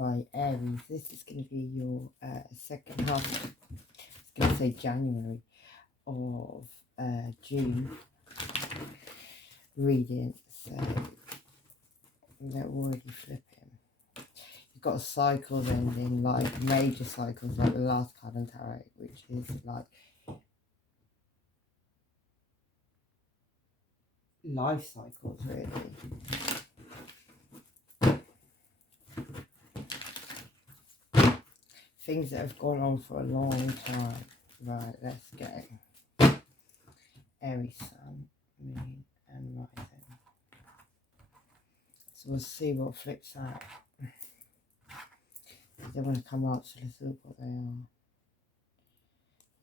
Right, Aries, this is going to be your second half, it's going to say January of June reading. So they're already flipping. You've got cycles ending, like major cycles, like the last card in tarot, which is like life cycles, really. Things that have gone on for a long time. Right, let's go. Aries, Sun, Moon, and Rising. So we'll see what flips out. They want to come out, so let's look what they are.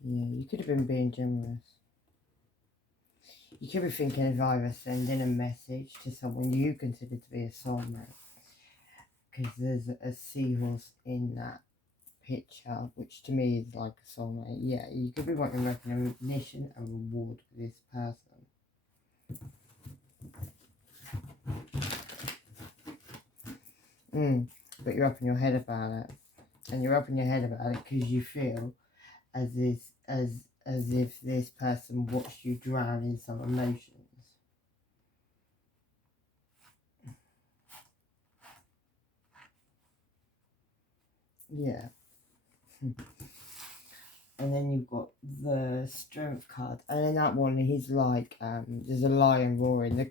Yeah, you could have been being generous. You could be thinking of either sending a message to someone you consider to be a soulmate, because there's a seahorse in that picture, which to me is like a soulmate. Yeah, you could be wanting recognition and reward for this person. But you're up in your head about it, and you're up in your head about it because you feel as if this person watched you drown in some emotions. Yeah. And then you've got the Strength card, and in that one he's like, there's a lion roaring. You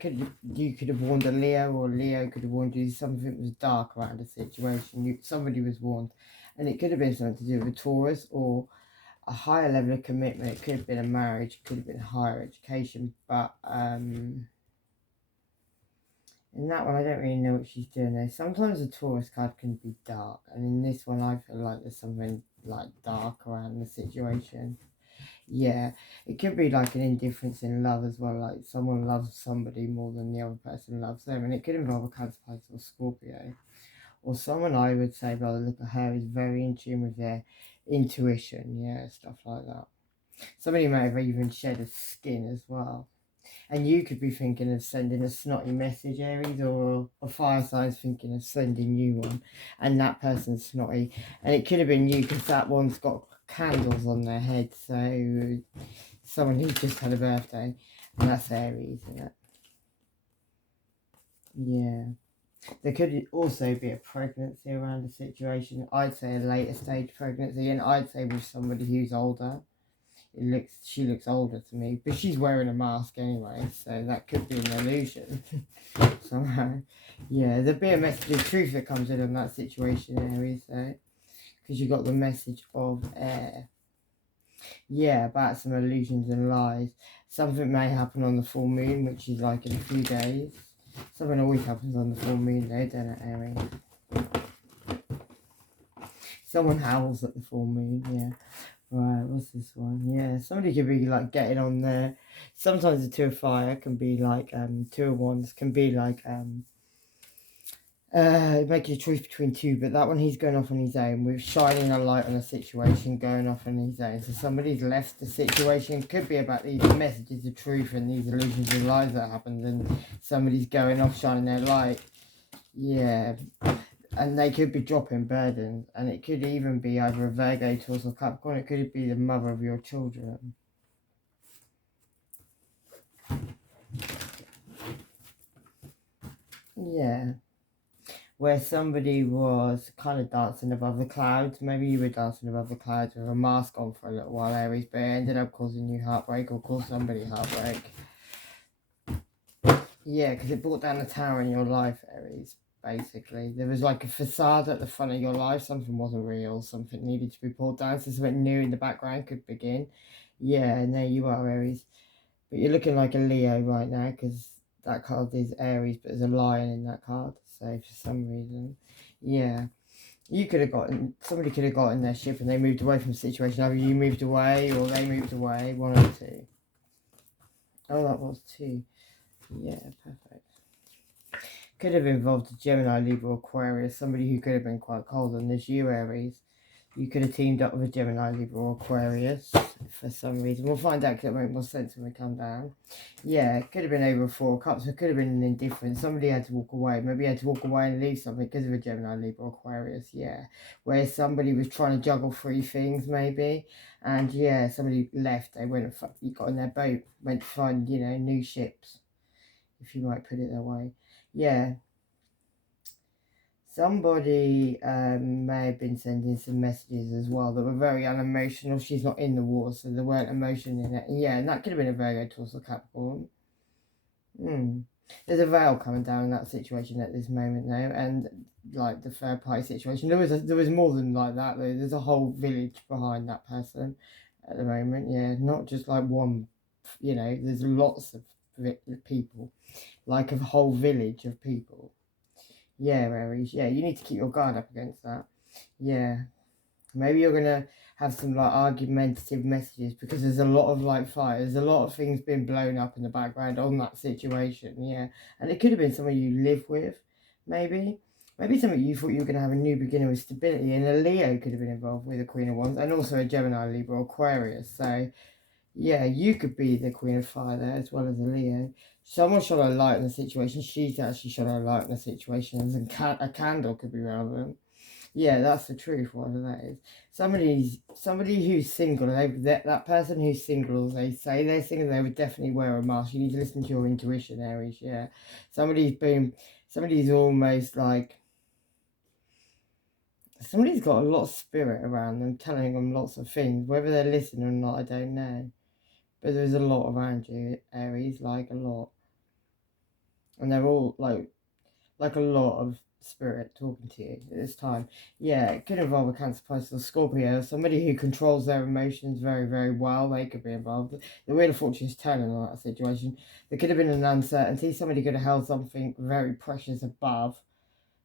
could have warned a Leo, or Leo could have warned you. Something was dark around the situation. Somebody was warned, and it could have been something to do with a Taurus or a higher level of commitment. It could have been a marriage, could have been higher education, but in that one I don't really know what she's doing there. Sometimes a Taurus card can be dark, and in this one I feel like there's something like dark around the situation. Yeah, it could be like an indifference in love as well, like someone loves somebody more than the other person loves them, and it could involve a Cancer, Pisces or Scorpio, or someone I would say by the look of her is very in tune with their intuition, yeah, stuff like that. Somebody may have even shed a skin as well. And you could be thinking of sending a snotty message, Aries, or a fire sign's thinking of sending you one, and that person's snotty. And it could have been you, because that one's got candles on their head, so someone who just had a birthday, and that's Aries, isn't it? Yeah. There could also be a pregnancy around the situation. I'd say a later stage pregnancy, and I'd say with somebody who's older. She looks older to me, but she's wearing a mask anyway, so that could be an illusion somehow. Yeah, there'd be a message of truth that comes in on that situation, Aries, so because you got the message of air. Yeah, about some illusions and lies. Something may happen on the full moon, which is like in a few days. Something always happens on the full moon, though, don't it, Aries? Someone howls at the full moon, yeah. Right, what's this one? Yeah, somebody could be like getting on there. Sometimes the Two of Fire can be like Two of Wands can be like making a choice between two, but that one he's going off on his own with shining a light on a situation, going off on his own. So somebody's left the situation. Could be about these messages of truth and these illusions and lies that happened, and somebody's going off shining their light. Yeah. And they could be dropping burdens, and it could even be either a Virgo, Taurus, or Capricorn. It could be the mother of your children. Yeah. Where somebody was kind of dancing above the clouds. Maybe you were dancing above the clouds with a mask on for a little while, Aries, but it ended up causing you heartbreak or caused somebody heartbreak. Yeah, because it brought down the tower in your life, Aries. Basically, there was like a facade at the front of your life. Something wasn't real. Something needed to be pulled down, so something new in the background could begin. Yeah, and there you are, Aries. But you're looking like a Leo right now, because that card is Aries, but there's a lion in that card. So for some reason, yeah, somebody could have gotten their ship and they moved away from the situation. Either you moved away or they moved away. One of the two. Oh, that was two. Yeah, perfect. Could have involved a Gemini, Libra, Aquarius, somebody who could have been quite cold, and there's you, Aries. You could have teamed up with a Gemini, Libra or Aquarius for some reason. We'll find out because it'll make more sense when we come down. Yeah, it could have been over a 4 of Cups. It could have been an indifference. Somebody had to walk away. Maybe you had to walk away and leave something because of a Gemini, Libra or Aquarius. Yeah, where somebody was trying to juggle 3 things maybe. And yeah, somebody left. They went and you got in their boat, went to find, you know, new ships, if you might put it that way. Yeah. Somebody may have been sending some messages as well that were very unemotional. She's not in the war, so there weren't emotion in it. Yeah, and that could have been a Virgo, Taurus, or Capricorn. There's a veil coming down in that situation at this moment now, and like the third party situation, there was more than like that. There's a whole village behind that person at the moment. Yeah, not just like one. You know, there's lots of people, like a whole village of people. Yeah, Aries. Yeah, you need to keep your guard up against that. Yeah. Maybe you're gonna have some like argumentative messages because there's a lot of like fire. There's a lot of things being blown up in the background on that situation. Yeah. And it could have been someone you live with, maybe. Maybe something you thought you were gonna have a new beginning with stability. And a Leo could have been involved with the Queen of Wands and also a Gemini, Libra, Aquarius. So yeah, you could be the Queen of Fire there as well as a Leo. Someone shone a light on the situation. She's actually shone a light on the situation. And a candle could be relevant. Yeah, that's the truth, whatever that is. Somebody who's single, that person who's single, they say they're single, they would definitely wear a mask. You need to listen to your intuition, Aries, yeah. Somebody's almost like, somebody's got a lot of spirit around them, telling them lots of things. Whether they're listening or not, I don't know. But there's a lot around you, Aries, like a lot. And they're all like a lot of spirit talking to you at this time. Yeah, it could involve a Cancer, Pisces, or Scorpio, somebody who controls their emotions very, very well. They could be involved. The Wheel of Fortune is turning on that situation. There could have been an uncertainty. Somebody could have held something very precious above,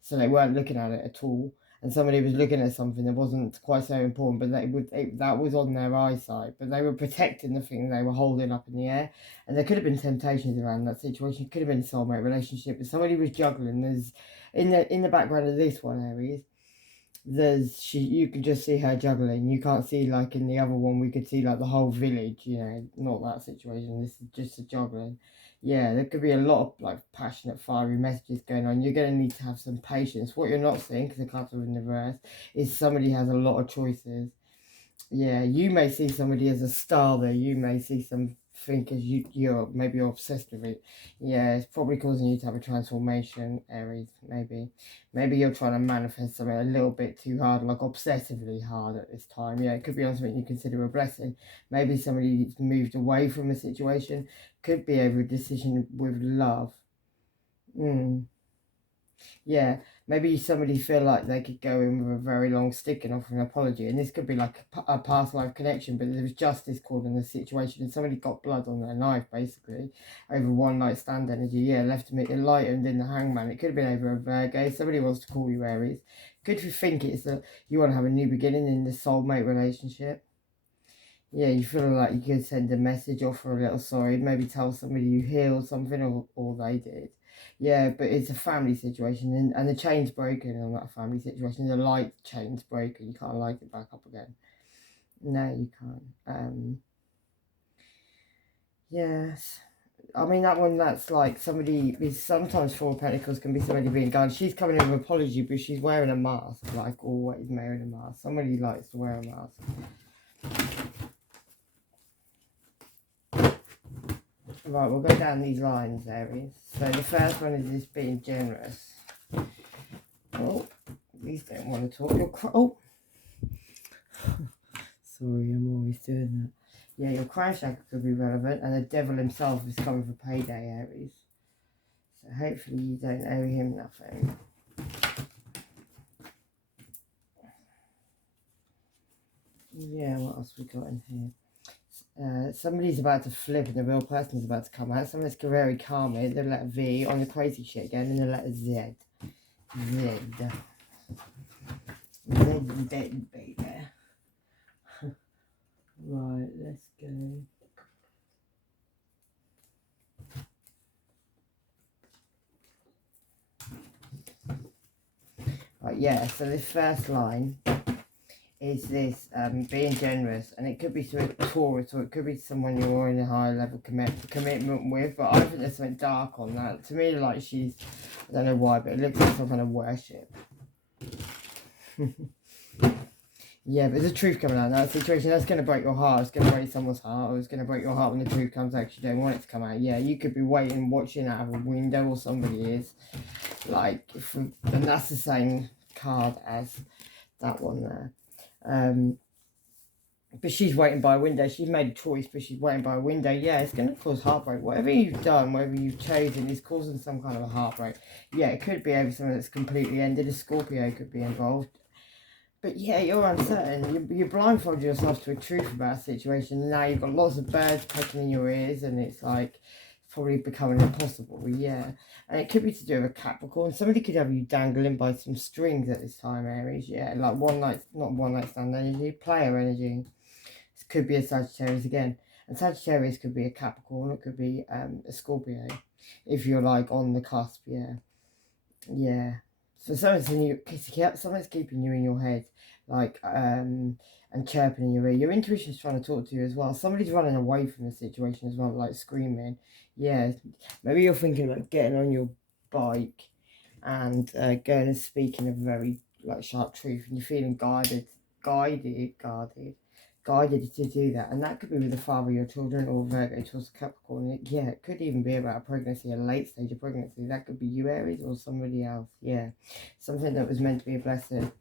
so they weren't looking at it at all. And somebody was looking at something that wasn't quite so important, but that was on their eyesight. But they were protecting the thing they were holding up in the air. And there could have been temptations around that situation. It could have been a soulmate relationship, but somebody was juggling. There's in the background of this one, Aries. You can just see her juggling. You can't see like in the other one. We could see like the whole village. You know, not that situation. This is just a juggling. Yeah, there could be a lot of like passionate, fiery messages going on. You're going to need to have some patience. What you're not seeing, because the cards are in reverse, is somebody has a lot of choices. Yeah, you may see somebody as a star there. You may see some think as you're obsessed with it. Yeah, it's probably causing you to have a transformation, Aries. Maybe you're trying to manifest something a little bit too hard, like obsessively hard at this time. Yeah, it could be on something you consider a blessing. Maybe somebody's moved away from a situation. Could be over a decision with love. Yeah, maybe somebody feel like they could go in with a very long stick and offer an apology, and this could be like a past life connection, but there was justice called in the situation, and somebody got blood on their knife basically over one night stand energy. Yeah, left to make it lightened in the Hangman. It could have been over a Virgo. Somebody wants to call you Aries. Could you think it's that you want to have a new beginning in the soulmate relationship? Yeah, you feel like you could send a message, offer a little sorry, maybe tell somebody you healed something or they did. Yeah, but it's a family situation and the chain's broken on that family situation. The light chain's broken. You can't light it back up again. No, you can't. Yes. I mean, that one, that's like somebody is sometimes Four of Pentacles can be somebody being guarded. She's coming in with an apology, but she's wearing a mask, like always wearing a mask. Somebody likes to wear a mask. Right, we'll go down these lines, Aries. So the first one is just being generous. Oh, these don't want to talk. Oh, sorry, I'm always doing that. Yeah, your crown chakra could be relevant, and the devil himself is coming for payday, Aries. So hopefully you don't owe him nothing. Yeah, what else we got in here? Somebody's about to flip and the real person's about to come out. Somebody's very calmly. The letter V on the crazy shit again, and the letter Z. Z. Z, baby. Right, let's go. Right, yeah, so this first line is this being generous, and it could be through a Taurus, or it could be someone you're in a high level commitment with, but I think there's something dark on that. To me, like she's, I don't know why, but it looks like some kind of worship. Yeah, but there's a truth coming out in that situation. That's going to break your heart. It's going to break someone's heart, or it's going to break your heart when the truth comes out 'cause you don't want it to come out. Yeah, you could be waiting, watching out of a window, or somebody is. Like, and that's the same card as that one there. But she's waiting by a window. She's made a choice, but she's waiting by a window. Yeah, it's going to cause heartbreak. Whatever you've done, whatever you've chosen, is causing some kind of a heartbreak. Yeah, it could be over something that's completely ended. A Scorpio could be involved. But yeah, you're uncertain. You blindfold yourself to a truth about a situation. Now you've got lots of birds pecking in your ears, and it's like probably becoming impossible. Yeah, and it could be to do with a Capricorn. Somebody could have you dangling by some strings at this time, Aries. Yeah, like not one night stand energy, player energy. This could be a Sagittarius again, and Sagittarius could be a Capricorn. It could be a Scorpio, if you're like on the cusp. Yeah, yeah. So something's keeping you in your head, like and chirping in your ear. Your intuition's trying to talk to you as well. Somebody's running away from the situation as well, like screaming. Yeah, maybe you're thinking about getting on your bike and going and speaking a very like sharp truth, and you're feeling guided to do that. And that could be with the father of your children, or Virgo towards Capricorn. Yeah, it could even be about a pregnancy, a late stage of pregnancy. That could be you, Aries, or somebody else. Yeah, something that was meant to be a blessing.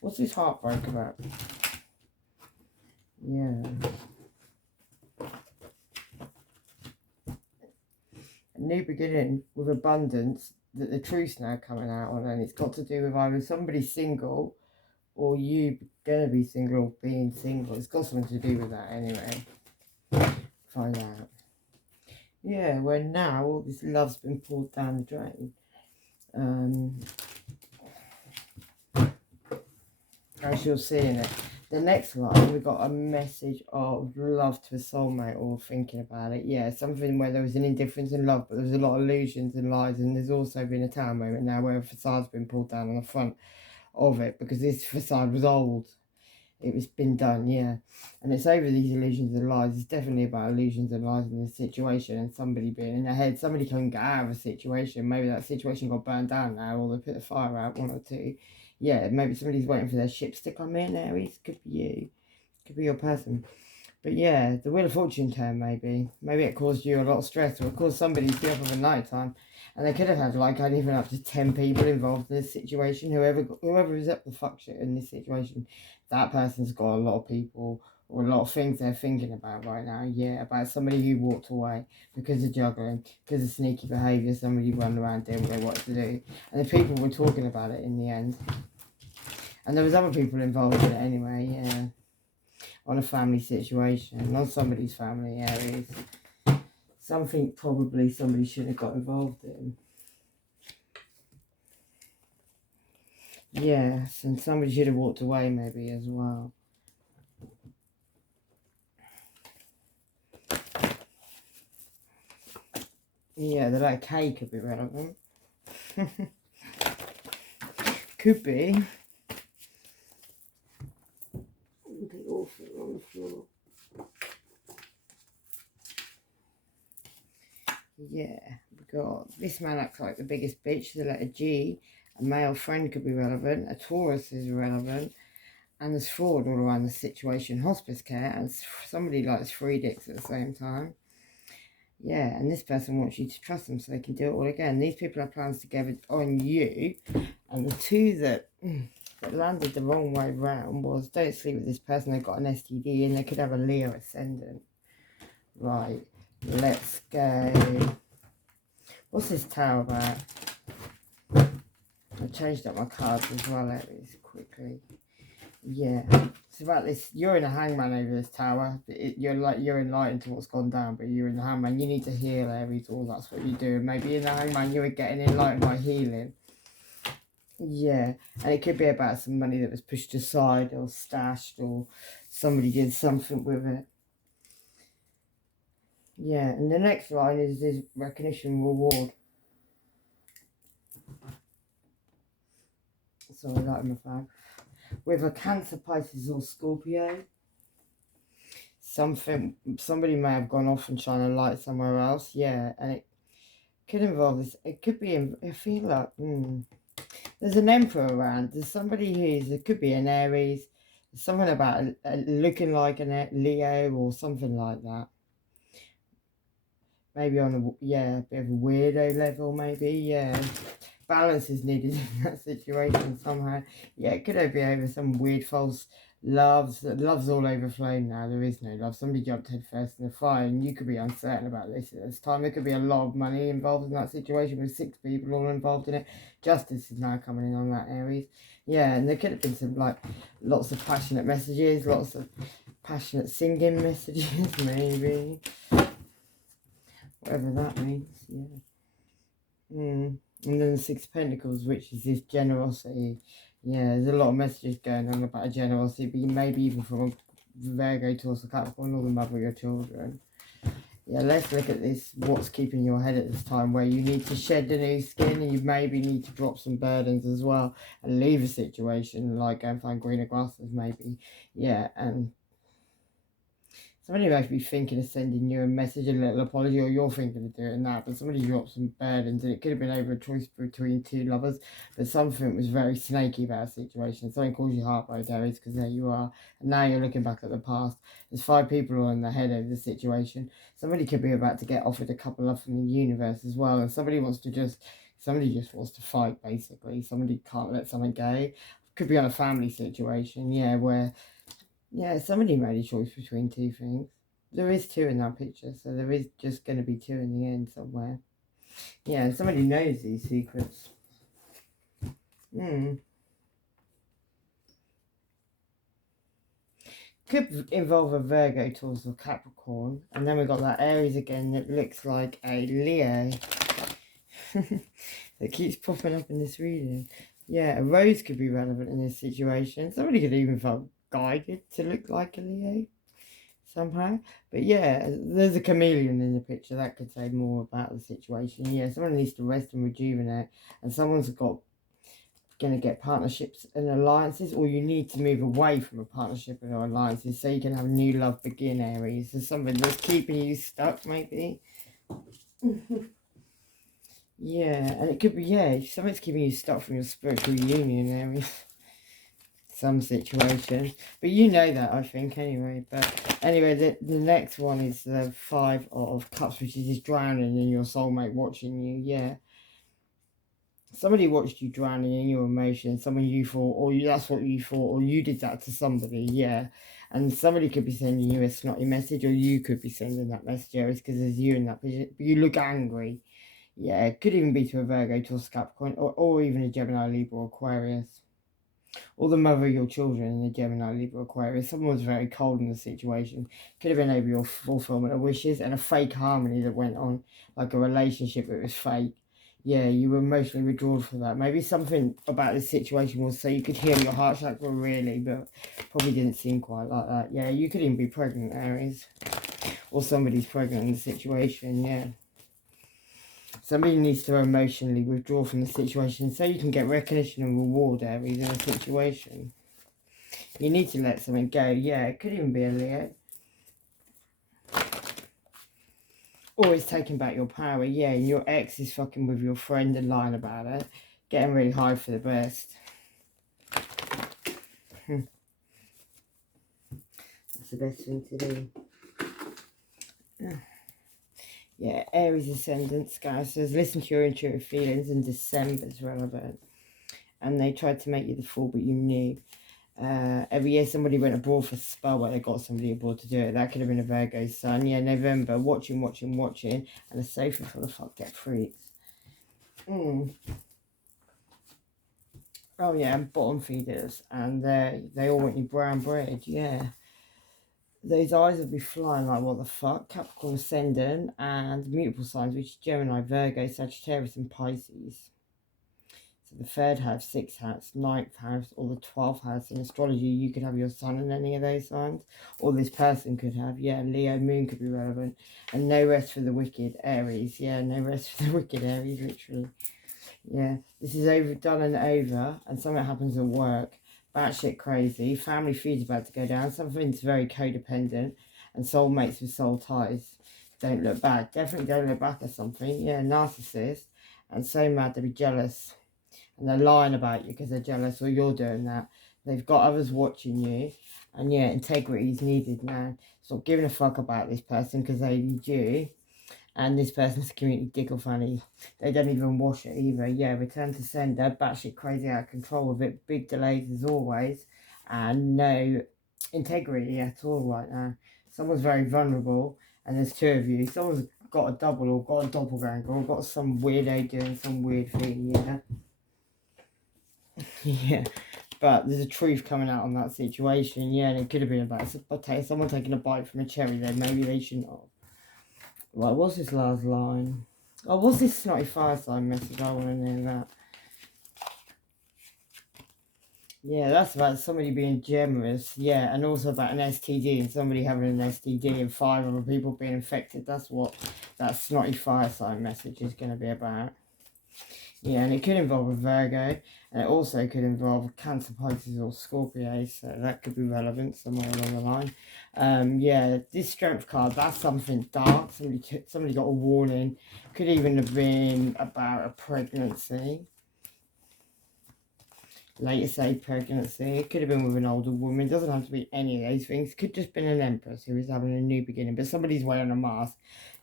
What's this heartbreak about? Yeah. A new beginning with abundance that the truth's now coming out on, and it's got to do with either somebody single or you gonna be single or being single. It's got something to do with that anyway. Find out. Yeah, where now all this love's been pulled down the drain. As you're seeing it. The next line, we've got a message of love to a soulmate, or thinking about it. Yeah, something where there was an indifference in love, but there was a lot of illusions and lies, and there's also been a tower moment now where a facade's been pulled down on the front of it, because this facade was old. It was been done, yeah. And it's over these illusions and lies. It's definitely about illusions and lies in this situation, and somebody being in their head. Somebody couldn't get out of a situation. Maybe that situation got burned down now, or they put the fire out, one or two. Yeah, maybe somebody's waiting for their ships to come in, Aries. Could be you. Could be your person. But yeah, the Wheel of Fortune turn, maybe. Maybe it caused you a lot of stress, or it caused somebody to be up of a night time. And they could have had like even up to 10 people involved in this situation. Whoever is up the fuck shit in this situation, that person's got a lot of people or a lot of things they're thinking about right now. Yeah, about somebody who walked away because of juggling, because of sneaky behaviour, somebody run around doing what they wanted to do. And the people were talking about it in the end. And there was other people involved in it anyway, yeah. On a family situation, not somebody's family, Aries. Something probably somebody shouldn't have got involved in. Yes, and somebody should have walked away maybe as well. Yeah, the like K could be relevant. Could be. The orphan on the floor. Yeah, we got this man acts like the biggest bitch, the letter G. A male friend could be relevant. A Taurus is relevant. And there's fraud all around the situation. Hospice care, and somebody likes free dicks at the same time. Yeah, and this person wants you to trust them so they can do it all again. These people have plans together on you. And the two that landed the wrong way round was don't sleep with this person. They've got an STD and they could have a Leo ascendant. Right, let's go. What's this tower about? I changed up my cards as well, Aries, quickly. Yeah, it's about this. You're in a hangman over this tower. You're enlightened to what's gone down, but you're in the hangman. You need to heal, Aries. All that's what you do. Maybe in the hangman you were getting enlightened by healing. Yeah, and it could be about some money that was pushed aside or stashed, or somebody did something with it. Yeah, and the next line is this recognition reward. Sorry, lighting my phone. with a Cancer, Pisces or Scorpio. Somebody may have gone off and shine a light somewhere else, yeah, and it could involve this. It could be. I feel like there's an Emperor around. There's somebody who's. It could be an Aries. There's something about looking like an Leo or something like that. Maybe on a bit of a weirdo level. Maybe balance is needed in that situation somehow. Yeah, it could be over some weird false loves. Love's all overflowing now. There is no love. Somebody jumped head first in the fire, and you could be uncertain about this at this time. There could be a lot of money involved in that situation with 6 people all involved in it. Justice is now coming in on that Aries. Yeah, and there could have been some lots of passionate messages, lots of passionate singing messages, maybe. Whatever that means, yeah. And then the 6 of Pentacles, which is this generosity. Yeah, there's a lot of messages going on about generosity, but maybe even from a Virgo, Taurus, or Capricorn, or the mother of your children. Yeah, let's look at this. What's keeping your head at this time, where you need to shed the new skin, and you maybe need to drop some burdens as well, and leave a situation, like go and find greener grasses, maybe. Yeah, and somebody might be thinking of sending you a message, a little apology, or you're thinking of doing that, but somebody dropped some burdens, and it could have been over a choice between 2 lovers, but something was very snaky about a situation. Something caused you heartbreak, Aries, because there you are, and now you're looking back at the past. There's 5 people on the head of the situation. Somebody could be about to get offered a couple love from the universe as well, and somebody just wants to fight, basically. Somebody can't let something go. Could be on a family situation, where somebody made a choice between 2 things. There is 2 in that picture, so there is just going to be 2 in the end somewhere. Yeah, and somebody knows these secrets. Could involve a Virgo, Taurus, or Capricorn. And then we've got that Aries again that looks like a Leo. That keeps popping up in this reading. Yeah, a rose could be relevant in this situation. Somebody could even feel guided to look like a Leo somehow. But yeah, there's a chameleon in the picture. That could say more about the situation. Yeah, someone needs to rest and rejuvenate. And someone's going to get partnerships and alliances, or you need to move away from a partnership and alliances so you can have new love begin, Aries. There's something that's keeping you stuck, maybe. Yeah, and it could be, something's keeping you stuck from your spiritual union, Aries. Some situations, but you know that, I think, anyway. But anyway, the next one is the 5 of Cups, which is this drowning in your soulmate watching you. Yeah, somebody watched you drowning in your emotions. Someone you thought, or that's what you thought, or you did that to somebody. Yeah, and somebody could be sending you a snotty message, or you could be sending that message, because there's you in that position. But you look angry. Yeah, it could even be to a Virgo, to a Capricorn, or even a Gemini, Libra, or Aquarius. Or the mother of your children in the Gemini, Libra, Aquarius. Someone was very cold in the situation. Could have been over your fulfillment of wishes, and a fake harmony that went on, like a relationship that was fake. Yeah, you were emotionally withdrawn from that. Maybe something about this situation was so you could heal your heart chakra, really, but probably didn't seem quite like that. Yeah, you could even be pregnant, Aries. Or somebody's pregnant in the situation, yeah. Somebody needs to emotionally withdraw from the situation so you can get recognition and reward, Aries, in a situation. You need to let something go. Yeah, it could even be a Leo. Or it's taking back your power. Yeah, your ex is fucking with your friend and lying about it. Getting really high for the best. That's the best thing to do. Yeah, Aries ascendant, guys, says listen to your intuitive feelings, and December's relevant. And they tried to make you the fool, but you knew. Every year somebody went abroad for a spell, where they got somebody abroad to do it. That could have been a Virgo sun. Yeah, November, watching, and a sofa full of fucked up freaks. Oh yeah, and bottom feeders, and they all want you brown bread. Yeah, those eyes will be flying like, what the fuck? Capricorn ascendant and mutable signs, which is Gemini, Virgo, Sagittarius, and Pisces. So the 3rd house, 6th house, 9th house, or the 12th house. In astrology, you could have your sun in any of those signs. Or this person could have, Leo, moon could be relevant. And no rest for the wicked, Aries. Yeah, no rest for the wicked, Aries, literally. Yeah, this is over, done and over, and something happens at work. batshit crazy. Family feud's about to go down. Something's very codependent. And soulmates with soul ties. Don't look back. Definitely don't look back at something. Yeah, narcissist. And so mad to be jealous. And they're lying about you because they're jealous or you're doing that. They've got others watching you. And yeah, integrity is needed now. Stop giving a fuck about this person because they need you. And this person's community dickle funny. They don't even wash it either. Yeah, return to sender. Batshit crazy, out of control with it. Big delays as always. And no integrity at all right now. Someone's very vulnerable. And there's two of you. Someone's got a double or got a doppelganger or got some weirdo doing some weird thing. Yeah. Yeah, but there's a truth coming out on that situation. Yeah, and it could have been about someone taking a bite from a cherry there. Maybe they shouldn't have. Right, what's this last line? Oh, what's this snotty fire sign message? I want to know that. Yeah, that's about somebody being generous. Yeah, and also about an STD and somebody having an STD and 5 other people being infected. That's what that snotty fire sign message is going to be about. Yeah, and it could involve a Virgo, and it also could involve Cancer, Pisces, or Scorpio, so that could be relevant somewhere along the line. Yeah, this Strength card, that's something dark. Somebody got a warning. Could even have been about a pregnancy. Later stage pregnancy. It could have been with an older woman. It doesn't have to be any of those things. It could just been an empress who is having a new beginning. But somebody's wearing a mask.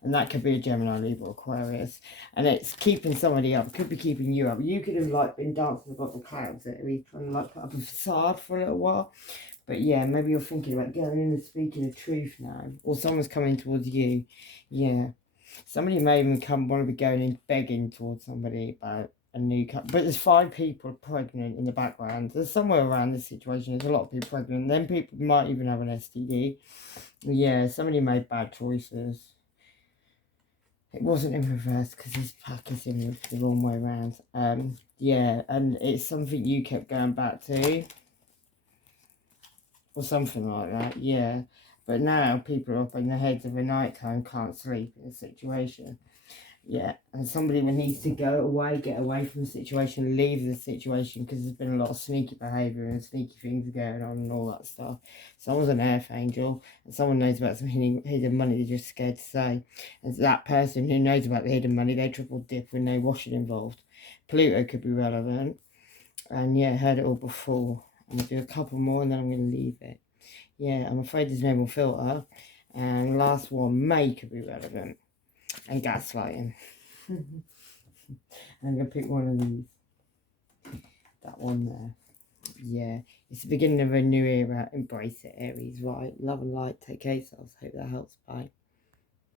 And that could be a Gemini, Libra, Aquarius. And it's keeping somebody up. It could be keeping you up. You could have like been dancing above the clouds. Trying to like put up a facade for a little while. But yeah, maybe you're thinking about going in and speaking the truth now. Or someone's coming towards you. Yeah. Somebody may even want to be going in begging towards somebody about a new cut. But there's 5 people pregnant in the background. There's somewhere around this situation. There's a lot of people pregnant. Then people might even have an STD. Yeah, somebody made bad choices. It wasn't in reverse because this pack is in the wrong way around. Yeah, and it's something you kept going back to. Or something like that, yeah. But now people are up in their heads every night time, can't sleep in a situation. Yeah, and somebody needs to go away, get away from the situation, leave the situation because there's been a lot of sneaky behaviour and sneaky things going on and all that stuff. Someone's an earth angel and someone knows about some hidden money they're just scared to say. And that person who knows about the hidden money, they triple dip with no washing involved. Pluto could be relevant. And yeah, heard it all before. I'm going to do a couple more and then I'm going to leave it. Yeah, I'm afraid there's no more filter. And last one, May could be relevant. And gaslighting. I'm going to pick one of these. That one there. Yeah, it's the beginning of a new era. Embrace it, Aries, right? Love and light. Take care, yourselves. Hope that helps. Bye.